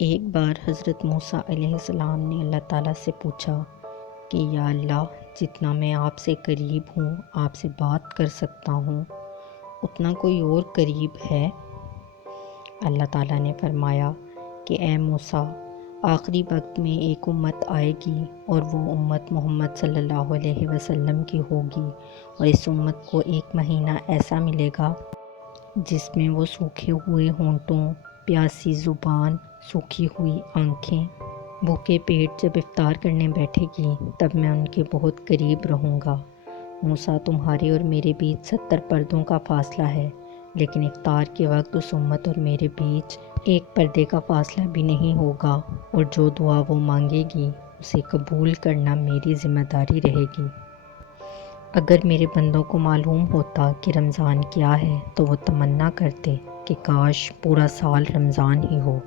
ایک بار حضرت موسیٰ علیہ السلام نے اللہ تعالیٰ سے پوچھا کہ یا اللہ، جتنا میں آپ سے قریب ہوں، آپ سے بات کر سکتا ہوں، اتنا کوئی اور قریب ہے؟ اللہ تعالیٰ نے فرمایا کہ اے موسیٰ، آخری وقت میں ایک امت آئے گی اور وہ امت محمد صلی اللہ علیہ وسلم کی ہوگی، اور اس امت کو ایک مہینہ ایسا ملے گا جس میں وہ سوکھے ہوئے ہونٹوں، پیاسی زبان، سوکھی ہوئی آنکھیں، بھوکے پیٹ جب افطار کرنے بیٹھے گی تب میں ان کے بہت قریب رہوں گا۔ موسیٰ، تمہارے اور میرے بیچ 70 پردوں کا فاصلہ ہے، لیکن افطار کے وقت اس امت اور میرے بیچ ایک پردے کا فاصلہ بھی نہیں ہوگا، اور جو دعا وہ مانگے گی اسے قبول کرنا میری ذمہ داری رہے گی۔ اگر میرے بندوں کو معلوم ہوتا کہ رمضان کیا ہے تو وہ تمنا کرتے کہ کاش پورا سال رمضان ہی ہو۔